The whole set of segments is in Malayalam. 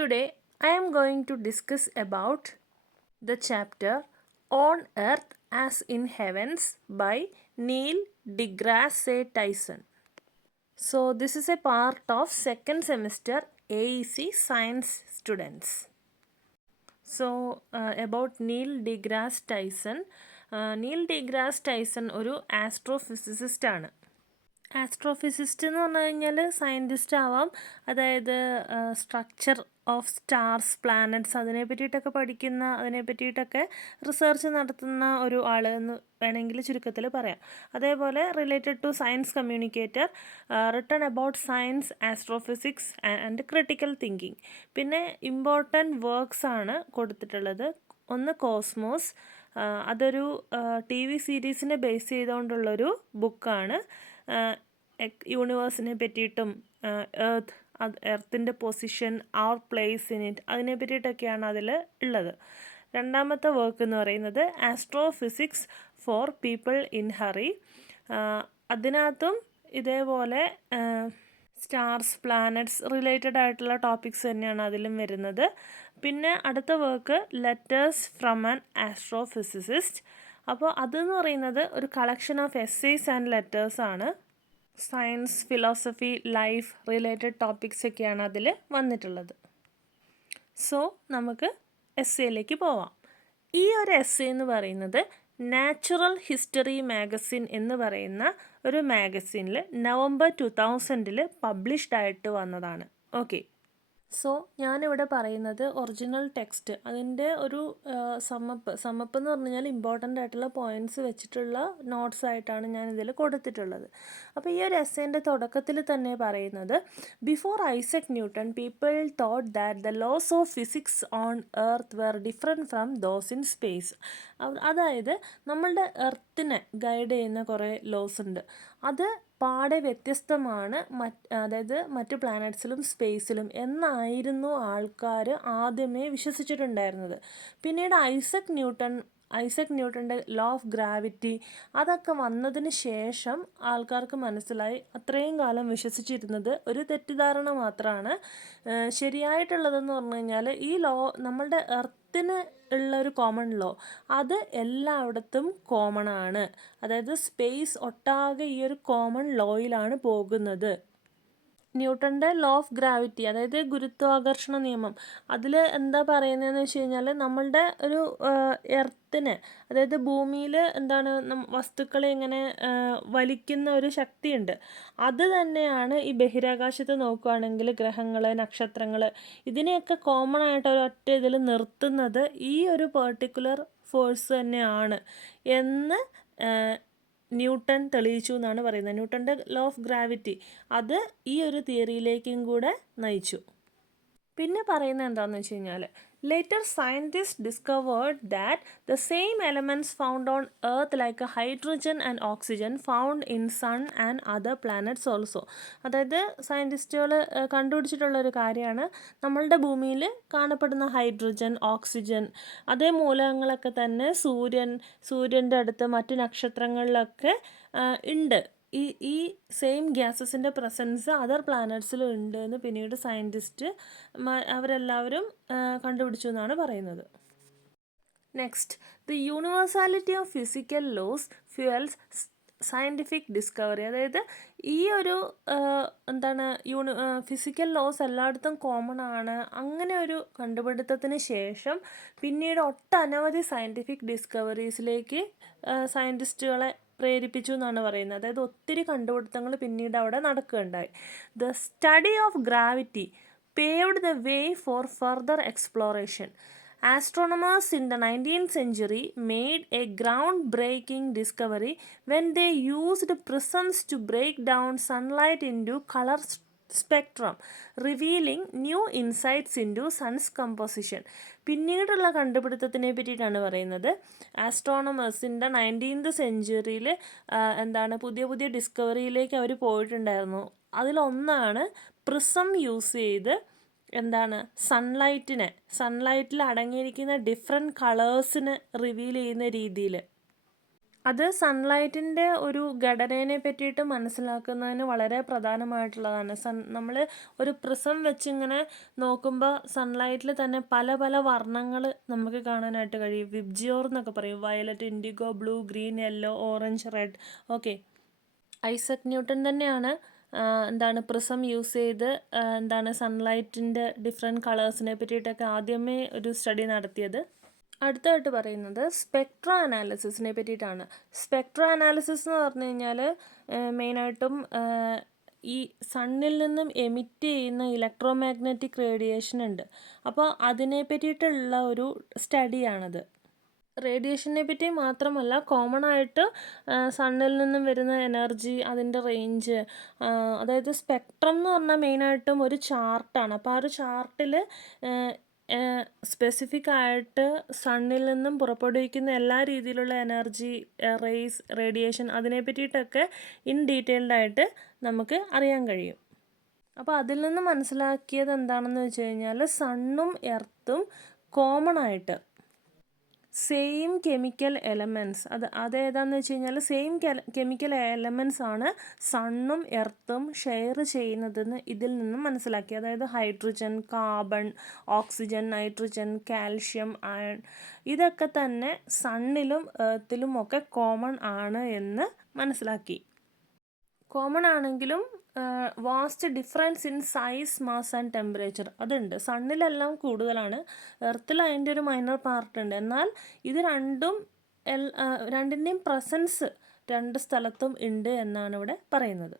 Today I am going to discuss about the chapter On Earth as in Heavens by Neil deGrasse Tyson. So this is a part of second semester AEC science students. So about Neil deGrasse Tyson. Neil deGrasse Tyson ഒരു ആസ്ട്രോഫിസിസിസ്റ്റ് ആണ്. ആസ്ട്രോഫിസിസ്റ്റ് എന്ന് പറഞ്ഞു കഴിഞ്ഞാൽ സയൻറ്റിസ്റ്റ് ആവാം, അതായത് സ്ട്രക്ചർ ഓഫ് സ്റ്റാർസ്, പ്ലാനറ്റ്സ് അതിനെ പറ്റിയിട്ടൊക്കെ പഠിക്കുന്ന, അതിനെ പറ്റിയിട്ടൊക്കെ റിസർച്ച് നടത്തുന്ന ഒരു ആൾ എന്ന് വേണമെങ്കിൽ ചുരുക്കത്തിൽ പറയാം. അതേപോലെ related two science communicator, written about science, astrophysics and critical thinking. പിന്നെ ഇമ്പോർട്ടൻറ്റ് വർക്ക്സ് ആണ് കൊടുത്തിട്ടുള്ളത്. ഒന്ന് കോസ്മോസ്, അതൊരു TV സീരീസിനെ ബേസ് ചെയ്തുകൊണ്ടുള്ളൊരു ബുക്കാണ്. യൂണിവേഴ്സിനെ പറ്റിയിട്ടും എർത്തിൻ്റെ position, our place in it, അതിനെ പറ്റിയിട്ടൊക്കെയാണ് അതിൽ ഉള്ളത്. രണ്ടാമത്തെ വർക്ക് എന്ന് പറയുന്നത് astrophysics for people in hurry. അതിനകത്തും ഇതേപോലെ സ്റ്റാർസ്, പ്ലാനറ്റ്സ് റിലേറ്റഡ് ആയിട്ടുള്ള ടോപ്പിക്സ് തന്നെയാണ് അതിലും വരുന്നത്. പിന്നെ അടുത്ത work letters from an astrophysicist. അപ്പോൾ അതെന്ന് പറയുന്നത് ഒരു collection of essays and letters ആണ്. Science, philosophy, life related topics ഒക്കെയാണ് അതിൽ വന്നിട്ടുള്ളത്. സോ നമുക്ക് എസ്സേയിലേക്ക് പോവാം. ഈ ഒരു എസ്സേ എന്ന് പറയുന്നത് നാച്ചുറൽ ഹിസ്റ്ററി മാഗസിൻ എന്ന് പറയുന്ന ഒരു മാഗസിനിൽ November 2000 പബ്ലിഷ്ഡ് ആയിട്ട് വന്നതാണ്. ഓക്കെ, സോ ഞാനിവിടെ പറയുന്നത് ഒറിജിനൽ ടെക്സ്റ്റ്, അതിൻ്റെ ഒരു സമ്മപ്പ് എന്ന് പറഞ്ഞു കഴിഞ്ഞാൽ ഇമ്പോർട്ടൻ്റ് ആയിട്ടുള്ള പോയിൻറ്റ്സ് വെച്ചിട്ടുള്ള നോട്ട്സ് ആയിട്ടാണ് ഞാൻ ഇതിൽ കൊടുത്തിട്ടുള്ളത്. അപ്പോൾ ഈ ഒരു എസ്സേൻ്റെ തുടക്കത്തിൽ തന്നെ പറയുന്നത്, before Isaac Newton people thought that the laws of physics on earth were different from those in space. അതായത് നമ്മളുടെ എർത്തിനെ ഗൈഡ് ചെയ്യുന്ന കുറേ ലോസ് ഉണ്ട്, അത് പാടെ വ്യത്യസ്തമാണ് അതായത് മറ്റ് പ്ലാനറ്റ്സിലും സ്പേസിലും എന്നായിരുന്നു ആൾക്കാർ ആദ്യമേ വിശ്വസിച്ചിട്ടുണ്ടായിരുന്നത്. പിന്നീട് ഐസക് ന്യൂട്ടൻ്റെ ലോ ഓഫ് ഗ്രാവിറ്റി അതൊക്കെ വന്നതിന് ശേഷം ആൾക്കാർക്ക് മനസ്സിലായി അത്രയും കാലം വിശ്വസിച്ചിരുന്നത് ഒരു തെറ്റിദ്ധാരണ മാത്രമാണ്. ശരിയായിട്ടുള്ളതെന്ന് പറഞ്ഞു കഴിഞ്ഞാൽ ഈ ലോ, നമ്മളുടെ എർത്തിന് ഉള്ളൊരു കോമൺ ലോ, അത് എല്ലായിടത്തും കോമൺ ആണ്. അതായത് സ്പേസ് ഒട്ടാകെ ഈ ഒരു കോമൺ ലോയിലാണ് പോകുന്നത്. ന്യൂട്ടൻ്റെ ലോ ഓഫ് ഗ്രാവിറ്റി, അതായത് ഗുരുത്വാകർഷണ നിയമം, അതിൽ എന്താ പറയുന്നതെന്ന് വെച്ച് കഴിഞ്ഞാൽ നമ്മളുടെ ഒരു എർത്തിനെ, അതായത് ഭൂമിയിൽ എന്താണ് വസ്തുക്കളെ ഇങ്ങനെ വലിക്കുന്ന ഒരു ശക്തിയുണ്ട്. അത് തന്നെയാണ് ഈ ബഹിരാകാശത്ത് നോക്കുകയാണെങ്കിൽ ഗ്രഹങ്ങൾ, നക്ഷത്രങ്ങൾ, ഇതിനെയൊക്കെ കോമൺ ആയിട്ട് ഒരൊറ്റ ഇതിൽ നിർത്തുന്നത് ഈ ഒരു പെർട്ടിക്കുലർ ഫോഴ്സ് തന്നെയാണ് എന്ന് ന്യൂട്ടൺ തെളിയിച്ചു എന്നാണ് പറയുന്നത്. ന്യൂട്ടൻ്റെ ലോ ഓഫ് ഗ്രാവിറ്റി അത് ഈ ഒരു തിയറിയിലേക്കും കൂടെ നയിച്ചു. പിന്നെ പറയുന്നത് എന്താണെന്ന് വെച്ച് കഴിഞ്ഞാൽ, later scientist discovered that the same elements found on earth like hydrogen and oxygen found in sun and other planets also. അതായത് സയൻറ്റിസ്റ്റുകൾ കണ്ടുപിടിച്ചിട്ടുള്ളൊരു കാര്യമാണ്, നമ്മളുടെ ഭൂമിയിൽ കാണപ്പെടുന്ന ഹൈഡ്രജൻ, ഓക്സിജൻ, അതേ മൂലകങ്ങളൊക്കെ തന്നെ സൂര്യൻ്റെ അടുത്ത് മറ്റ് നക്ഷത്രങ്ങളിലൊക്കെ ഉണ്ട്. ഈ സെയിം ഗ്യാസസിൻ്റെ പ്രസൻസ് അതർ പ്ലാനറ്റ്സിലും ഉണ്ട് എന്ന് പിന്നീട് സയൻറ്റിസ്റ്റ് അവരെല്ലാവരും കണ്ടുപിടിച്ചു എന്നാണ് പറയുന്നത്. Next, the universality of physical laws fuels scientific discovery. അതായത് ഈ ഒരു ഫിസിക്കൽ ലോസ് എല്ലായിടത്തും കോമൺ ആണ്, അങ്ങനെ ഒരു കണ്ടുപിടുത്തത്തിന് ശേഷം പിന്നീട് ഒട്ടനവധി സയൻറ്റിഫിക് ഡിസ്കവറീസിലേക്ക് സയൻറ്റിസ്റ്റുകളെ പ്രേരിപ്പിച്ചു എന്നാണ് പറയുന്നത്. അതായത് ഒത്തിരി കണ്ടുപിടുത്തങ്ങൾ പിന്നീട് അവിടെ നടക്കുകയുണ്ടായി. The study of gravity paved the way for further exploration. Astronomers in the 19th century made a groundbreaking discovery when they used prisms to break down sunlight into color spectrum, revealing new insights into sun's composition. പിന്നീടുള്ള കണ്ടുപിടുത്തത്തിനെ പറ്റിയിട്ടാണ് പറയുന്നത്. ആസ്ട്രോണമേഴ്സിൻ്റെ 19th സെഞ്ച്വറിയിൽ പുതിയ പുതിയ ഡിസ്കവറിയിലേക്ക് അവർ പോയിട്ടുണ്ടായിരുന്നു. അതിലൊന്നാണ് പ്രിസം യൂസ് ചെയ്ത് സൺലൈറ്റിൽ അടങ്ങിയിരിക്കുന്ന ഡിഫറെൻറ്റ് കളേഴ്സിന് റിവീൽ ചെയ്യുന്ന രീതിയിൽ അത് സൺലൈറ്റിൻ്റെ ഒരു ഘടനയെ പറ്റിയിട്ട് മനസ്സിലാക്കുന്നതിന് വളരെ പ്രധാനമായിട്ടുള്ളതാണ്. നമ്മൾ ഒരു പ്രിസം വെച്ചിങ്ങനെ നോക്കുമ്പോൾ സൺലൈറ്റിൽ തന്നെ പല പല വർണ്ണങ്ങൾ നമുക്ക് കാണാനായിട്ട് കഴിയും. വിബ്ജിയോർ എന്നൊക്കെ പറയും. Violet, IndiGo, blue, green, yellow, orange, red. Okay, Isaac Newton തന്നെയാണ് പ്രിസം യൂസ് ചെയ്ത് സൺലൈറ്റിൻ്റെ ഡിഫറെൻറ്റ് കളേഴ്സിനെ പറ്റിയിട്ടൊക്കെ ആദ്യമേ ഒരു സ്റ്റഡി നടത്തിയത്. അടുത്തായിട്ട് പറയുന്നത് സ്പെക്ട്ര അനാലിസിസിനെ പറ്റിയിട്ടാണ്. സ്പെക്ട്ര അനാലിസിസ് എന്ന് പറഞ്ഞു കഴിഞ്ഞാൽ മെയിനായിട്ടും ഈ സണ്ണിൽ നിന്നും എമിറ്റ് ചെയ്യുന്ന ഇലക്ട്രോ മാഗ്നറ്റിക് റേഡിയേഷൻ ഉണ്ട്. അപ്പോൾ അതിനെ പറ്റിയിട്ടുള്ള ഒരു സ്റ്റഡിയാണത്. റേഡിയേഷനെ പറ്റി മാത്രമല്ല, കോമൺ ആയിട്ട് സണ്ണിൽ നിന്നും വരുന്ന എനർജി, അതിൻ്റെ റേഞ്ച്, അതായത് സ്പെക്ട്രം എന്ന് പറഞ്ഞാൽ മെയിനായിട്ടും ഒരു ചാർട്ടാണ്. അപ്പോൾ ആ ഒരു ചാർട്ടിൽ സ്പെസിഫിക് ആയിട്ട് സണ്ണിൽ നിന്നും പുറപ്പെടുവിക്കുന്ന എല്ലാ രീതിയിലുള്ള എനർജി, റേസ്, റേഡിയേഷൻ അതിനെ പറ്റിയിട്ടൊക്കെ ഇൻ ഡീറ്റെയിൽഡ് ആയിട്ട് നമുക്ക് അറിയാൻ കഴിയും. അപ്പോൾ അതിൽ നിന്ന് മനസ്സിലാക്കിയത് എന്താണെന്ന് വെച്ച് കഴിഞ്ഞാൽ സണ്ണും എർത്തും കോമൺ ആയിട്ട് സെയിം കെമിക്കൽ എലമെൻറ്റ്സ്, അതേതാണെന്ന് വെച്ച് കഴിഞ്ഞാൽ സെയിം കെമിക്കൽ എലമെൻറ്റ്സ് ആണ് സണ്ണും എർത്തും ഷെയർ ചെയ്യുന്നതെന്ന് ഇതിൽ നിന്നും മനസ്സിലാക്കി. അതായത് hydrogen, carbon, oxygen, nitrogen, calcium, iron, ഇതൊക്കെ തന്നെ സണ്ണിലും എർത്തിലും ഒക്കെ കോമൺ ആണ് എന്ന് മനസ്സിലാക്കി. കോമൺ ആണെങ്കിലും vast difference in size, mass and temperature അതുണ്ട്. സണ്ണിലെല്ലാം കൂടുതലാണ്, എർത്തിൽ അതിൻ്റെ ഒരു മൈനർ പാർട്ട് ഉണ്ട്. എന്നാൽ ഇത് രണ്ടിൻ്റെയും പ്രസൻസ് രണ്ട് സ്ഥലത്തും ഉണ്ട് എന്നാണ് ഇവിടെ പറയുന്നത്.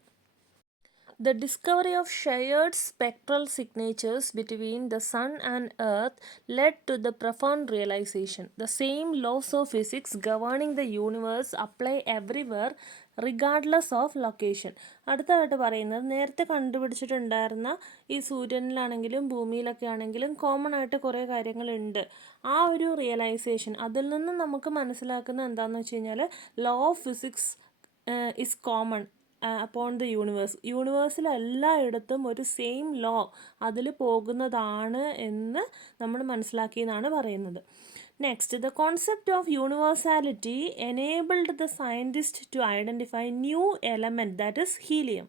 The discovery of shared spectral signatures between the Sun and Earth led to the profound realization. The same laws of physics governing the universe apply everywhere regardless of location. അടുത്തതായിട്ട് പറയുന്നത് നേരത്തെ കണ്ടുപിടിച്ചിട്ടുണ്ടായിരുന്ന ഈ സൂര്യനിലാണെങ്കിലും ഭൂമിയിലൊക്കെ ആണെങ്കിലും കോമൺ ആയിട്ട് കുറേ കാര്യങ്ങളുണ്ട്. ആ ഒരു റിയലൈസേഷൻ, അതിൽ നിന്ന് നമുക്ക് മനസ്സിലാക്കുന്നത് എന്താണെന്ന് വെച്ച് കഴിഞ്ഞാൽ law of physics is common upon the universe. യൂണിവേഴ്സിൽ എല്ലായിടത്തും ഒരു സെയിം ലോ അതിൽ പോകുന്നതാണ് എന്ന് നമ്മൾ മനസ്സിലാക്കിയെന്നാണ് പറയുന്നത്. Next, the concept of universality enabled the scientist to identify new element, that is helium.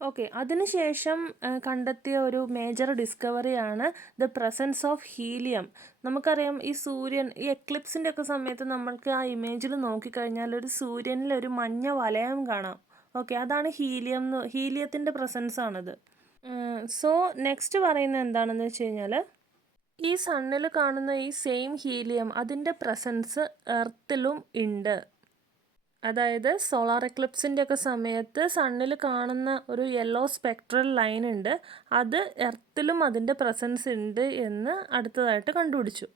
Okay, അതിനുശേഷം കണ്ടെത്തിയ ഒരു മേജർ ഡിസ്കവറിയാണ് ദ പ്രസൻസ് ഓഫ് ഹീലിയം. നമുക്കറിയാം ഈ സൂര്യൻ, ഈ എക്ലിപ്സിൻ്റെ ഒക്കെ സമയത്ത് നമ്മൾക്ക് ആ ഇമേജിൽ നോക്കിക്കഴിഞ്ഞാൽ ഒരു സൂര്യനിൽ ഒരു മഞ്ഞ വലയം കാണാം. ഓക്കെ, അതാണ് ഹീലിയം, ഹീലിയത്തിൻ്റെ പ്രസൻസ് ആണത്. സോ നെക്സ്റ്റ് പറയുന്നത് എന്താണെന്ന് വെച്ച് കഴിഞ്ഞാൽ ഈ സണ്ണിൽ കാണുന്ന ഈ സെയിം ഹീലിയം അതിൻ്റെ പ്രസൻസ് എർത്തിലും ഉണ്ട്. അതായത് സോളാർ എക്ലിപ്സിൻ്റെ ഒക്കെ സമയത്ത് സണ്ണിൽ കാണുന്ന ഒരു യെല്ലോ സ്പെക്ട്രൽ ലൈൻ ഉണ്ട്, അത് എർത്തിലും അതിൻ്റെ പ്രസൻസ് ഉണ്ട് എന്ന് അടുത്തതായിട്ട് കണ്ടുപിടിച്ചു.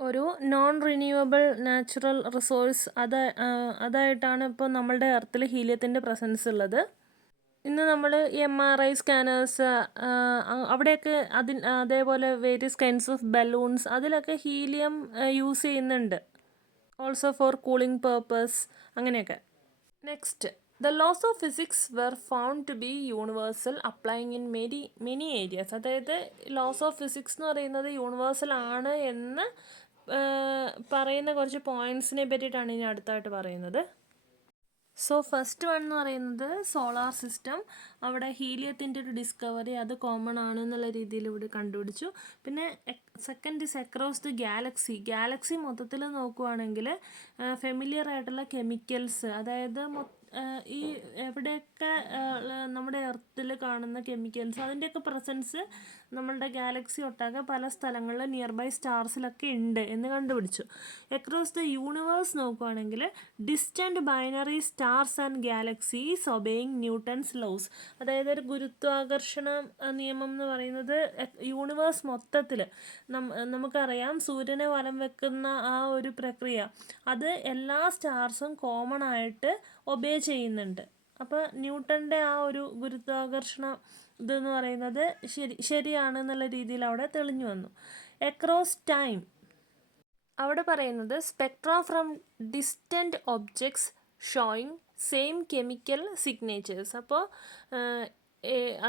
ഒരു നോൺ റിന്യൂവബിൾ നാച്ചുറൽ റിസോഴ്സ് അതായിട്ടാണ് ഇപ്പോൾ നമ്മളുടെ എർത്തിൽ ഹീലിയത്തിൻ്റെ പ്രസൻസ് ഉള്ളത്. ഇന്ന് നമ്മൾ MRI സ്കാനേഴ്സ് അവിടെയൊക്കെ അതേപോലെ വേരിയസ് കൈൻഡ്സ് ഓഫ് ബലൂൺസ് അതിലൊക്കെ ഹീലിയം യൂസ് ചെയ്യുന്നുണ്ട്. ഓൾസോ ഫോർ കൂളിംഗ് പേർപ്പസ് അങ്ങനെയൊക്കെ. Next, the laws of physics were found to be universal applying in many areas. അതായത് ലോസ് ഓഫ് ഫിസിക്സ് എന്ന് പറയുന്നത് യൂണിവേഴ്സൽ ആണ് എന്ന് പറയുന്ന കുറച്ച് പോയിൻറ്റ്സിനെ പറ്റിയിട്ടാണ് ഇനി അടുത്തായിട്ട് പറയുന്നത്. സോ ഫസ്റ്റ് വൺ എന്ന് പറയുന്നത് സോളാർ സിസ്റ്റം. അവിടെ ഹീലിയത്തിൻ്റെ ഒരു ഡിസ്കവറി, അത് കോമൺ ആണ് എന്നുള്ള രീതിയിൽ ഇവിടെ കണ്ടുപിടിച്ചു. പിന്നെ second is across the Galaxy മൊത്തത്തിൽ നോക്കുവാണെങ്കിൽ ഫെമിലിയർ ആയിട്ടുള്ള കെമിക്കൽസ്, അതായത് ഈ എവിടെയൊക്കെ നമ്മുടെ എർത്തിൽ കാണുന്ന കെമിക്കൽസ് അതിൻ്റെയൊക്കെ പ്രസൻസ് നമ്മളുടെ ഗാലക്സി ഒട്ടാകെ പല സ്ഥലങ്ങളിൽ നിയർ ബൈ സ്റ്റാർസിലൊക്കെ ഉണ്ട് എന്ന് കണ്ടുപിടിച്ചു. അക്രോസ് ദ യൂണിവേഴ്സ് നോക്കുവാണെങ്കിൽ distant binary stars and galaxies obeying Newton's loss. അതായത് ഒരു ഗുരുത്വാകർഷണ നിയമം എന്ന് പറയുന്നത് യൂണിവേഴ്സ് മൊത്തത്തിൽ നമുക്കറിയാം സൂര്യനെ വലം വെക്കുന്ന ആ ഒരു പ്രക്രിയ അത് എല്ലാ സ്റ്റാർസും കോമൺ ആയിട്ട് ഒബേ ചെയ്യുന്നുണ്ട്. അപ്പോൾ ന്യൂട്ടൻ്റെ ആ ഒരു ഗുരുത്വാകർഷണ ഇതെന്ന് പറയുന്നത് ശരിയാണെന്നുള്ള രീതിയിൽ അവിടെ തെളിഞ്ഞു വന്നു. അക്രോസ് ടൈം അവിടെ പറയുന്നത് Spectra from distant objects showing same chemical signatures. അപ്പോൾ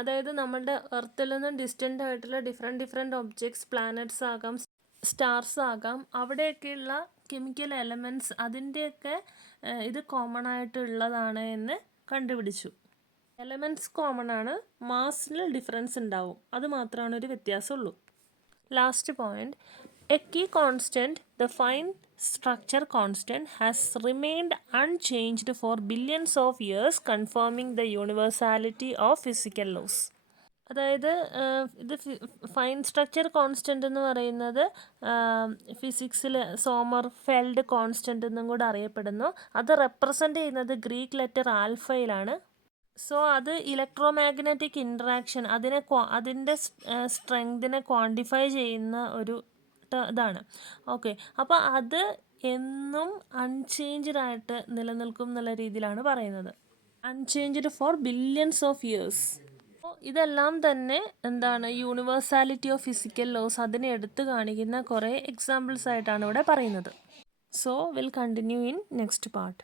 അതായത് നമ്മളുടെ എർത്തിൽ നിന്നും ഡിസ്റ്റൻ്റ് ആയിട്ടുള്ള ഡിഫറെൻറ്റ് ഒബ്ജക്ട്സ്, പ്ലാനറ്റ്സ് ആകാം, സ്റ്റാർസ് ആകാം, അവിടെയൊക്കെയുള്ള കെമിക്കൽ എലമെൻറ്റ്സ് അതിൻ്റെയൊക്കെ ഇത് കോമൺ ആയിട്ടുള്ളതാണ് എന്ന് കണ്ടുപിടിച്ചു. എലമെൻറ്റ്സ് കോമൺ ആണ്, മാസിൽ ഡിഫറൻസ് ഉണ്ടാവും, അത് മാത്രമാണ് ഒരു വ്യത്യാസമുള്ളൂ. Last point, a key constant, the fine structure constant, has remained unchanged for billions of years, confirming the universality of physical laws. അതായത് ഇത് ഫൈൻ സ്ട്രക്ചർ കോൺസ്റ്റൻ്റ് എന്ന് പറയുന്നത് ഫിസിക്സിൽ സോമർഫെൽഡ് കോൺസ്റ്റൻ്റ് എന്നും കൂടെ അറിയപ്പെടുന്നു. അത് റെപ്രസെൻ്റ് ചെയ്യുന്നത് ഗ്രീക്ക് ലെറ്റർ ആൽഫയിലാണ്. സോ അത് ഇലക്ട്രോമാഗ്നറ്റിക് ഇൻട്രാക്ഷൻ അതിൻ്റെ സ്ട്രെങ്തിനെ ക്വാണ്ടിഫൈ ചെയ്യുന്ന ഒരു ഇതാണ്. ഓക്കെ, അപ്പോൾ അത് എന്നും അൺചേഞ്ച്ഡ് ആയിട്ട് നിലനിൽക്കും എന്നുള്ള രീതിയിലാണ് പറയുന്നത്. Unchanged for billions of years. അപ്പോൾ ഇതെല്ലാം തന്നെ എന്താണ്, യൂണിവേഴ്സാലിറ്റി ഓഫ് ഫിസിക്കൽ ലോസ് അതിനെ എടുത്തു കാണിക്കുന്ന കുറേ എക്സാമ്പിൾസ് ആയിട്ടാണ് ഇവിടെ പറയുന്നത്. So will continue in next part.